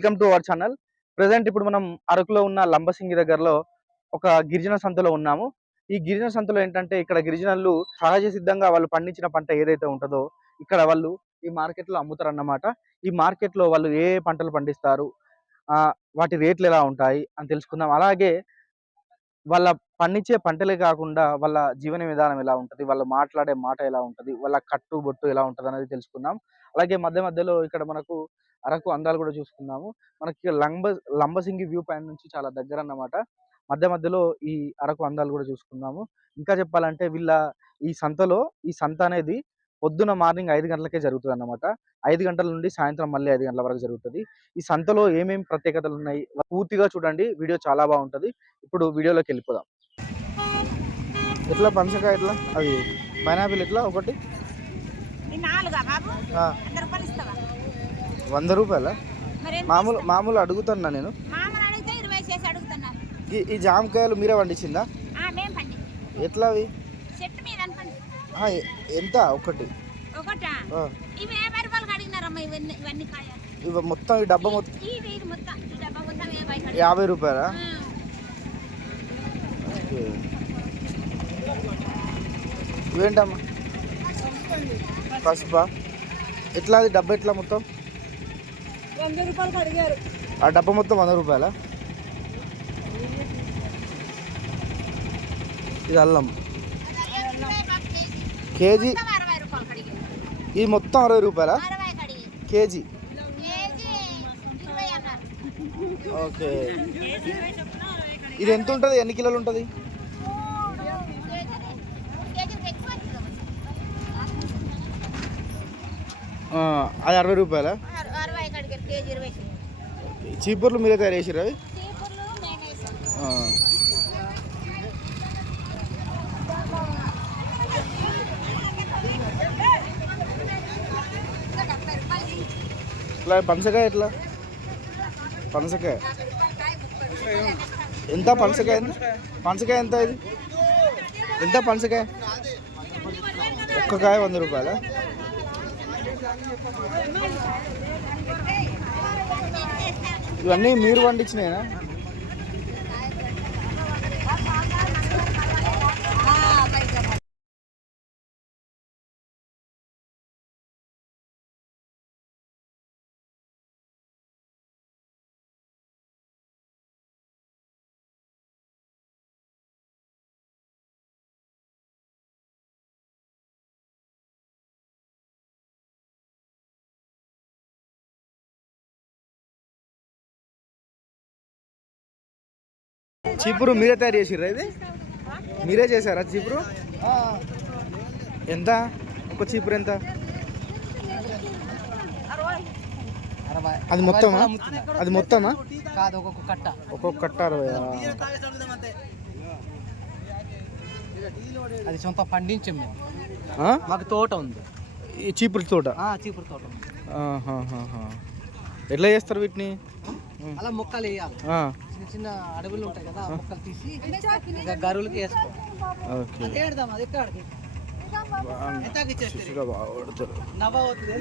Welcome to our channel. Present ఇప్పుడు మనం అరకులో ఉన్న లంబసింగి దగ్గరలో ఒక గిరిజన సంతలో ఉన్నాము. ఈ గిరిజన సంతలో ఏంటంటే ఇక్కడ గిరిజనులు సహజ సిద్ధంగా వాళ్ళు పండించిన పంట ఏదైతే ఉంటుందో ఇక్కడ వాళ్ళు ఈ మార్కెట్లో అమ్ముతారు అన్నమాట ఈ మార్కెట్లో వాళ్ళు ఏ పంటలు పండిస్తారు? వాటి రేట్లు ఎలా ఉంటాయి? అని తెలుసుకుందాం. అలాగే వాళ్ళ పండించే పంటలే కాకుండా వాళ్ళ జీవన విధానం ఎలా ఉంటుంది వాళ్ళు మాట్లాడే మాట ఎలా ఉంటుంది వాళ్ళ కట్టు బొట్టు ఎలా ఉంటుంది అనేది తెలుసుకుందాం. అలాగే మధ్య మధ్యలో ఇక్కడ మనకు అరకు అందాలు కూడా చూసుకుందాము. మనకి లంబ లంబసింగి వ్యూ పాయింట్ నుంచి చాలా దగ్గర అన్నమాట మధ్య మధ్యలో ఈ అరకు అందాలు కూడా చూసుకుందాము. ఇంకా చెప్పాలంటే వీళ్ళ ఈ సంతలో ఈ సంత అనేది పొద్దున మార్నింగ్ ఐదు గంటలకే జరుగుతుంది అన్నమాట ఐదు గంటల నుండి సాయంత్రం మళ్ళీ ఐదు గంటల వరకు జరుగుతుంది. ఈ సంతలో ఏమేమి ప్రత్యేకతలు ఉన్నాయి పూర్తిగా చూడండి వీడియో చాలా బాగుంటుంది. ఇప్పుడు వీడియోలోకి వెళ్ళిపోదాం. ఎట్లా పనసకాయ ఎట్లా? అది పైనాపిల్ ఎట్లా? ఒకటి. వంద రూపాయలు మామూలు? మామూలు అడుగుతున్నా నేను. ఈ జామకాయలు మీరే పండించిందా? ఎట్లా అవి? ఎంత? ఒకటి. ఇవి మొత్తం ఈ డబ్బా మొత్తం యాభై రూపాయలా? ఓకే. ఇవేంటమ్మా? పసుపా? ఎట్లా అది డబ్బా ఎట్లా మొత్తం? ఆ డబ్బా మొత్తం వంద రూపాయల? ఇది అల్లం. కేజీ? ఇది మొత్తం అరవై రూపాయల? కేజీ. ఓకే. ఇది ఎంత ఉంటుంది? ఎన్ని కిలోలు ఉంటుంది కేజీకి ఎక్కువ అవుతుంది ఆ, అది అరవై రూపాయల? చీపుర్లు మీరే తయారు చేసిర్రు అవి? ఇట్లా పనసకాయ ఎట్లా? పనసకాయ. ఎంత పనసకాయ ఎంత పనసకాయ ఎంత ఇది? ఎంత పనసకాయ? ఒక్క కాయ వంద రూపాయల? ఇవన్నీ మీరు పండించినాయినా? చీపురు మీరే తయారు చేసిర్రా ఇది? మీరే చేశారా చీపురు? ఎంత? ఒక చీపురు ఎంత? అది మొత్తమా? అది మొత్తమా? కాదు ఒక్కొక్క కట్ట. ఒక్కొక్క కట్ట అరవై అది సొంత పండించాం మేము? మాకు తోట ఉంది. ఈ చీపురు తోట? చీపురు తోట. ఎట్లా చేస్తారు వీటిని? అలా మొక్కలు వేయాలి. చిన్న చిన్న అడవులు ఉంటాయి కదా ఆ మొక్కలు తీసి ఇక గరువులకి వేసుకోవాలి. ఓకే. అదే అది అవుతుంది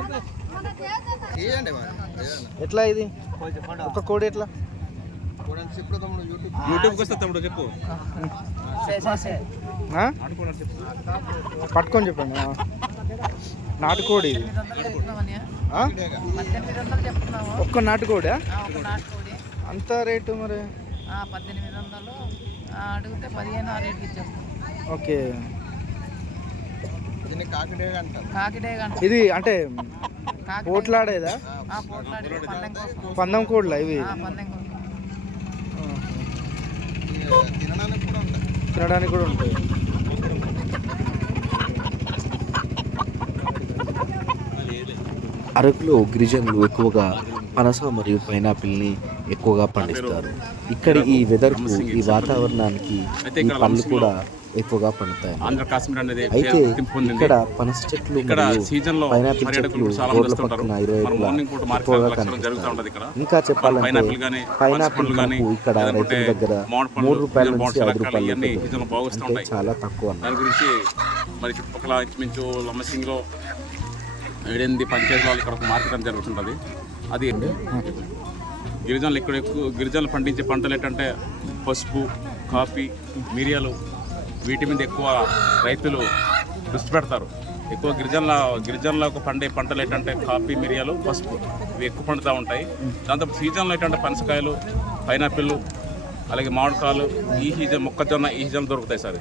ఎట్లా ఇది? ఒక కోడి ఎట్లా? యూట్యూబ్కి వస్తా తమ్ముడు చెప్పు? పట్టుకొని చెప్పండి. నాటుకోడి ఒక్క నాటుకోడా ఆ, ఒక నాటుకోడి అంత రేటు మరి? ఆ, పద్దెనిమిది వందలు. ఆ, అడిగితే పదిహేను ఆ రేటుకి ఇచ్చేస్తాం. ఓకే. ఇది అంటే పోట్లాడేదా? పందెం కోసం పందం కోడ్లా ఇవి? ఆ, పందెం కోసం తినడానికి కూడా ఉంటాయి. అరకులో గిరిజనులు ఎక్కువగా పనస మరియు పైనాపిల్ని ఎక్కువగా పండిస్తారు. ఇక్కడి ఈ వెదర్కు ఈ వాతావరణానికి ఈ పళ్ళు కూడా ఎక్కువగా పండుతాయి ఆంధ్ర కాశ్మీర్ అనేది అయితే ఇక్కడ పనస చెట్లు ఇక్కడ సీజన్లో పైనాపిల్ పర్యాటకులు చెట్లు చాలా మంది పక్కన ఇరువైపులా మార్నింగ్ పూట మార్కెట్ జరుగుతూ ఉంటది ఇక్కడ. ఇంకా చెప్పాలంటే పైనాపిల్ గానీ పైనాపిల్ పనస గానీ మనకు ఇక్కడ రైతుల దగ్గర పండ్లు, మూడు రూపాయల నుంచి ఐదు రూపాయలు అంటే చాలా తక్కువ. దాని గురించి మరి చుట్టుపక్కల ఇంచుమించు లమ్మసింగ్లో ఏడెనిమిది పంచాయతీ వాళ్ళు ఇక్కడ మార్కెట్ అని జరుగుతుంటుంది. అది గిరిజనులు ఇక్కడ ఎక్కువ గిరిజనులు పండించే పంటలు ఏంటంటే పసుపు కాఫీ మిరియాలు. వీటి మీద ఎక్కువ రైతులు దృష్టి పెడతారు. ఎక్కువ గిరిజనుల గిరిజనులకు పండే పంటలు ఏంటంటే కాఫీ మిరియాలు పసుపు. ఇవి ఎక్కువ పండుతూ ఉంటాయి. దాంతో సీజన్లో ఏంటంటే పనసకాయలు పైనాపిల్ అలాగే మామిడికాయలు ఈ సీజన్ మొక్కజొన్న ఈ సీజన్ దొరుకుతాయి సార్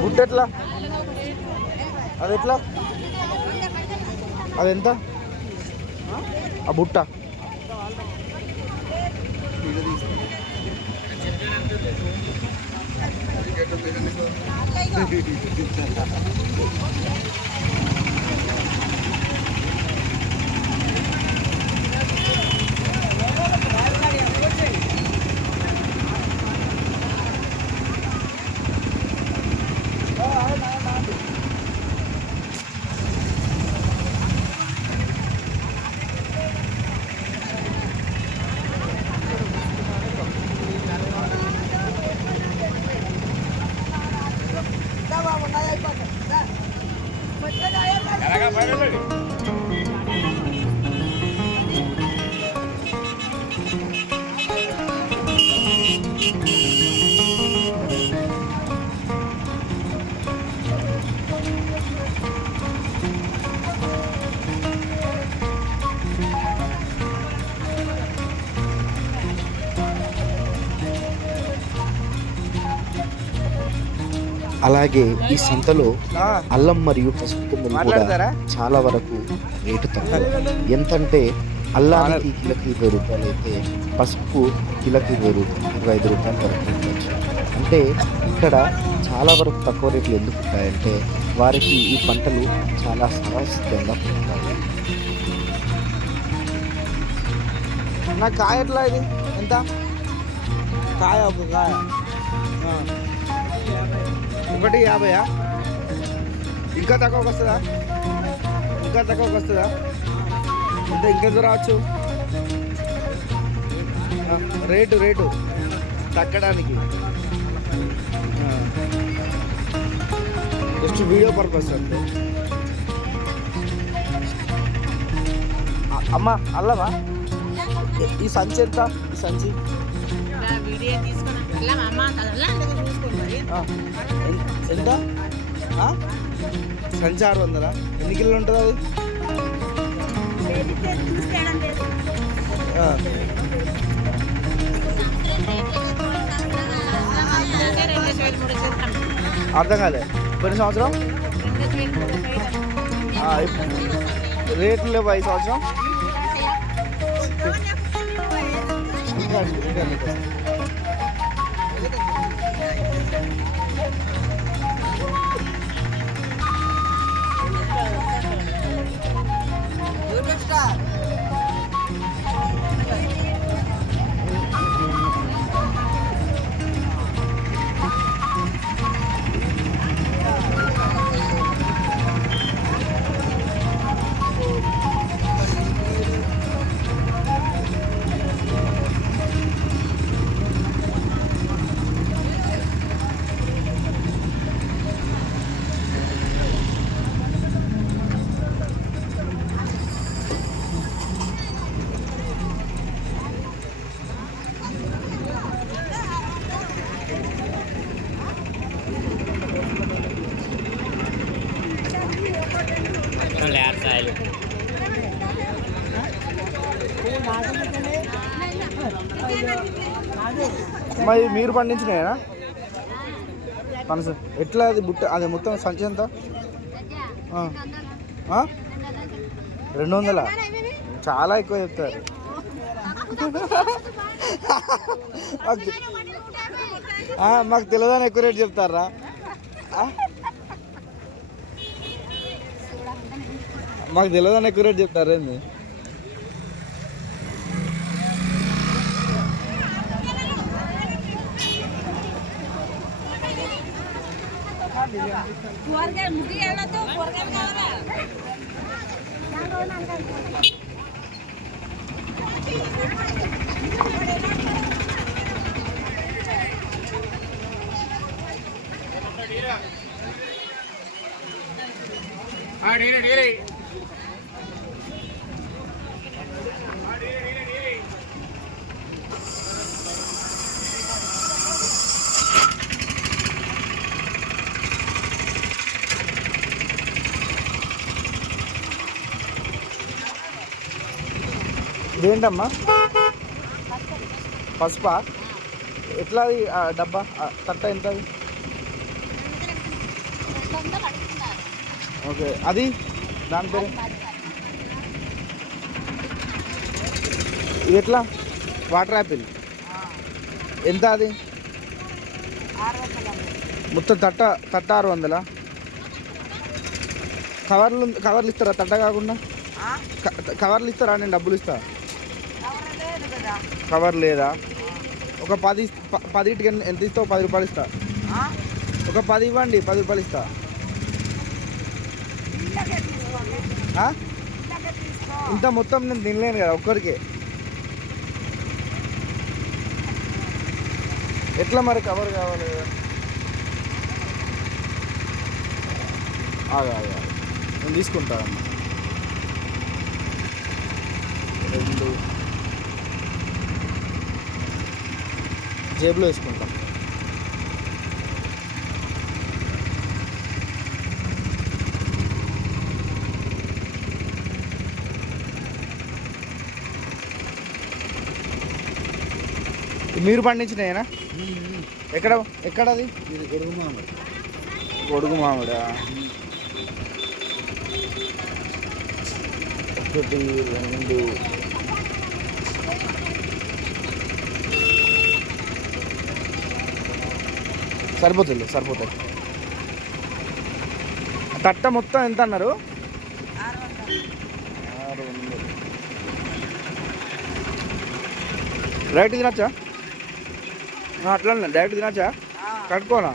బుట్ట ఎట్లా? అది ఎట్లా అది ఎంత ఆ బుట్ట. అలాగే ఈ సంతలో అల్లం మరియు పసుపు కొమ్ములు కూడా? చాలా వరకు రేటు తక్కువ ఎంతంటే అల్లానికి కిలోకి ఇరవై రూపాయలు అయితే పసుపు కిలోకి ఇరవై రూపాయలు ఇరవై ఐదు రూపాయల వరకు ఉండొచ్చు. అంటే ఇక్కడ చాలా వరకు తక్కువ రేట్లు ఎందుకు ఉంటాయంటే వారికి ఈ పంటలు చాలా సహజంగా ఉంటాయి నా కాయ ఎట్లా ఇది? ఎంత? కాయ ఒక కాయ. ఒకటి యాభైయా? ఇంకా తక్కువకి వస్తుందా? ఇంకా తక్కువకి వస్తుందా? అంటే ఇంకెంత రావచ్చు? Rate rate. తగ్గడానికి. జస్ట్ వీడియో పర్పస్ అంతే. అమ్మ అల్లవా ఈ- ఈ సంచి ఎంత? ఈ సంచి? ఎన్- ఎంత? ఆ? సంచి ఆరు వందలా? ఎన్ని కిలోలు ఉంటుంది అది. అర్థం కాలే. పోయిన సంవత్సరం? రేట్లు లేవు ఈ సంవత్సరం? మరి మీరు పండించినాయనా? పనస ఎట్లా అది బుట్ట అది మొత్తం సంచి ఎంత? రెండు వందల? చాలా ఎక్కువ చెప్తారు. మాకు తెలియదని ఎక్కువ రేట్ చెప్తారా? మాకు తెలియదని ఎక్కువ రేట్ చెప్తారు ఏంది? కూరగాయలు ముగ్గు వెళ్ళొద్దు కూరగాయలు కావాలా? ఇదేంటమ్మా? పసుపా? ఎట్లా డబ్బా? తట్ట ఎంత అది ఓకే అది? దాని పేరు? ఇది ఎట్లా? Water apple. ఎంత అది? మొత్తం తట్ట తట్ట ఆరు వందలా? కవర్లు కవర్లు ఇస్తారా? తట్ట కాకుండా? కవర్లు ఇస్తారా? నేను డబ్బులు ఇస్తా. కవర్ లేదా? ఒక పది ప- పదిటికి ఎంత ఇస్తావు? పది రూపాయలు ఇస్తా. ఒక పది ఇవ్వండి పది రూపాయలు ఇస్తా? ఇంత మొత్తం నేను తినలేను కదా ఒక్కరికే. ఎట్లా మరి కవర్ కావాలి? ఆగా ఆగా నేను తీసుకుంటానమ్మా రెండు. జేబులో వేసుకుంటాం. మీరు పండించినాయేనా? ఎక్కడ ఎక్కడది? ఇది గొడుగు మామిడి. గొడుగు మామిడా? ఒకటి రెండు సరిపోతుంది సరిపోతుంది. తట్ట మొత్తం ఎంత అన్నారు? డైరెక్ట్ తినచ్చా? అట్లా డైరెక్ట్ తినచ్చా? కట్టుకోనా?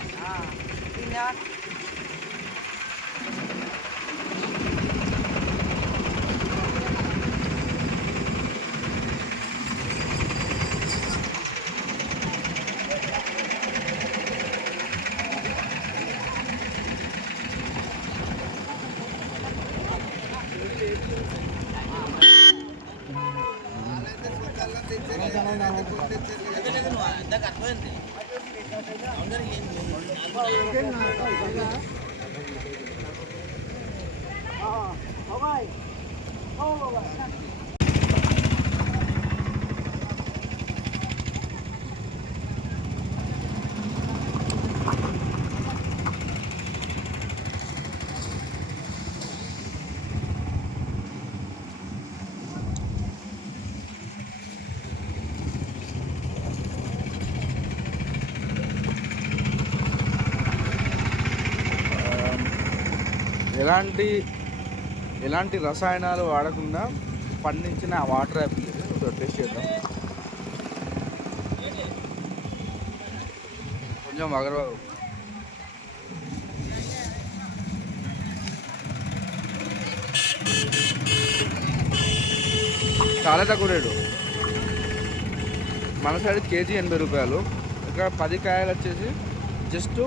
ఎలాంటి ఎలాంటి రసాయనాలు వాడకుండా పండించిన వాటర్ యాపిల్ ఇది. టేస్ట్ చేద్దాం. కొంచెం వగరు చాలా తక్కువ రేటు. మన సైడ్ కేజీ ఎనభై రూపాయలు. ఇక్కడ పది కాయలు వచ్చేసి జస్ట్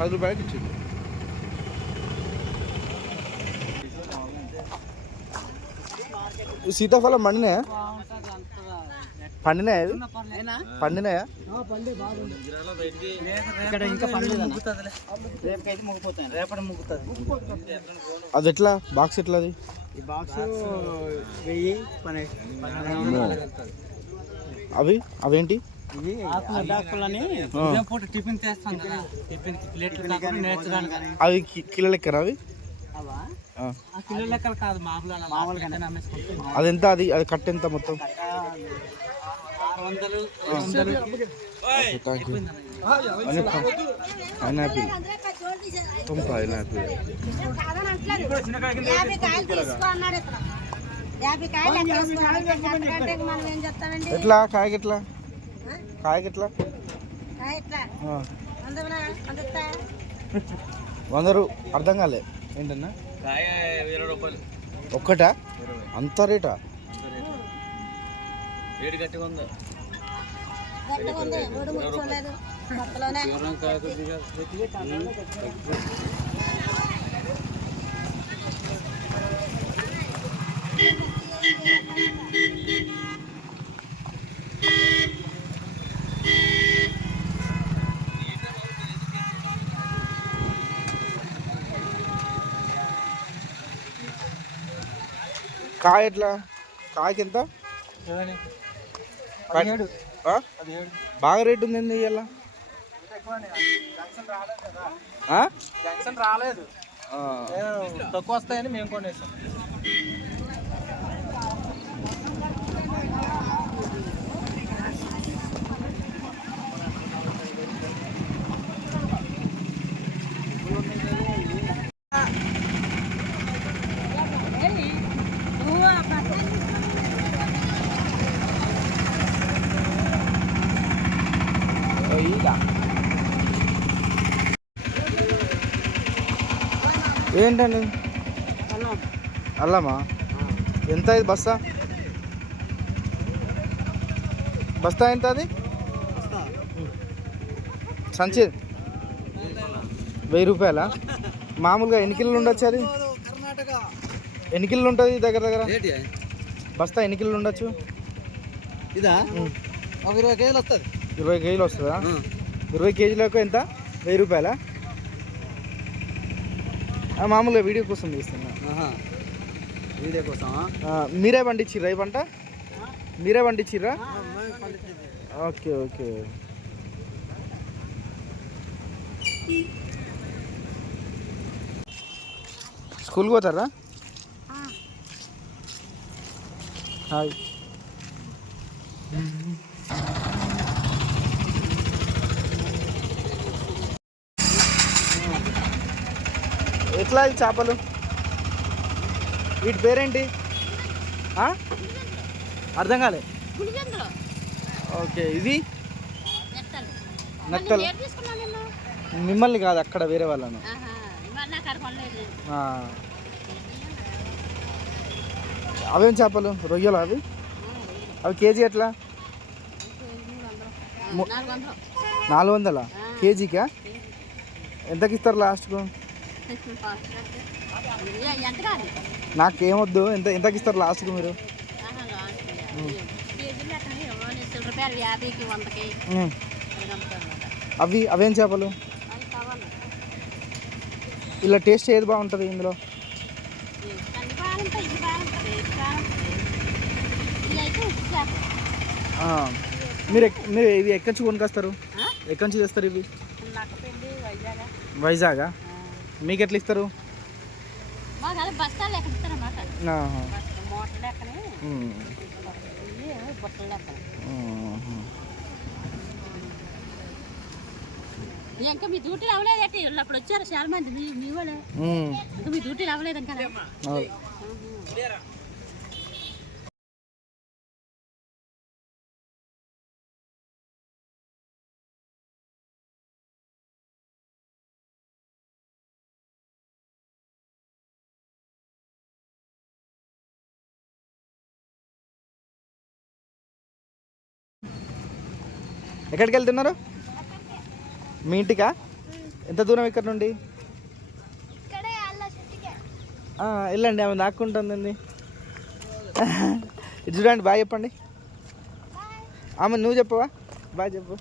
పది రూపాయలకి ఇచ్చింది. సీతాఫలం పండినాయా? పండినాయా? పండినాయా? అది ఎట్లా? బాక్స్ ఎట్లా అది అవి? అవేంటి? టిఫిన్ అవి కిలో లెక్కరా అవి? అది ఎంత అది? అది కట్ ఎంత మొత్తం? పైనాపిల్ తుమ్ పైనాపిల్ ఎట్లా కాయకి ఎట్లా? కాయకి ఎట్లా? కాయ ఎట్లా? ఆ. వందనా వందతా వంద రూ అర్థం కాలే. ఏంటన్నా? ఒక్కటా? అంత రేటా? గట్టిగా ఉందా? గట్టిగా ఉంది? కాయ ఎట్లా? కాయకి ఎంత? బాగా రేట్ ఉంది ఇవాళ? జంక్షన్ రాలేదు. తక్కువ వస్తాయని మేము కొనేసాం. ఏంటండి? అల్లమా? ఎంత ఇది బస్తా? బస్తా ఎంత అది సంచి వెయ్యి రూపాయల? మామూలుగా ఎన్ని కిలోలు ఉండొచ్చు అది? ఎన్ని కిలోలు ఉంటుంది దగ్గర దగ్గర? బస్తా ఎన్ని కిలోలు ఉండొచ్చు? ఇదా. ఒక ఇరవై కేజీలు వస్తుంది. ఇరవై కేజీలు వస్తుందా? ఇరవై కేజీలకు ఎంత? వెయ్యి రూపాయల? మామూలుగా వీడియో కోసం తీస్తున్నా. వీడియో కోసమా? ఆ, మీరే పండించిర్రా ఈ పంట? మీరే పండించిర్రా? Okay okay. స్కూల్కి పోతారా? హాయ్. ఎట్లా ఈ చేపలు? వీటి పేరేంటి? అర్థం కాలే. ఓకే ఇది నెత్తలు నిన్ను? మిమ్మల్ని కాదు అక్కడ వేరే వాళ్ళను. అవేం చేపలు? రొయ్యలు అవి? అవి కేజీ ఎట్లా? నాలుగు వందలు. కేజీకా? ఎంతకి ఇస్తారు లాస్ట్కు? నాకేమొద్దు. ఎంత ఎంతకి ఇస్తారు లాస్ట్కు మీరు. అవి అవేం చేపలు? ఇలా టేస్ట్ ఏది బాగుంటుంది ఇందులో. మీరు ఎక్- మీరు ఇవి ఎక్కడి నుంచి కొనుకొస్తారు? ఎక్కడి నుంచి తెస్తారు ఇవి? వైజాగా? మీకు ఎట్లా ఇస్తారు. ఇంకా మీ డ్యూటీలు అవ్వలేదటి అప్పుడు వచ్చారు చాలా మంది. మీ మీ వాళ్ళే. ఇంకా మీ డ్యూటీలు అవ్వలేదు ఇంకా ఎక్కడికి వెళ్తున్నారు మీ ఇంటికా? ఎంత దూరం ఇక్కడ నుండి? వెళ్ళండి ఆమె దాక్కుంటుందండి చూడండి బాయ్ చెప్పండి. ఆమె నువ్వు చెప్పవా? బాయ్ చెప్పు.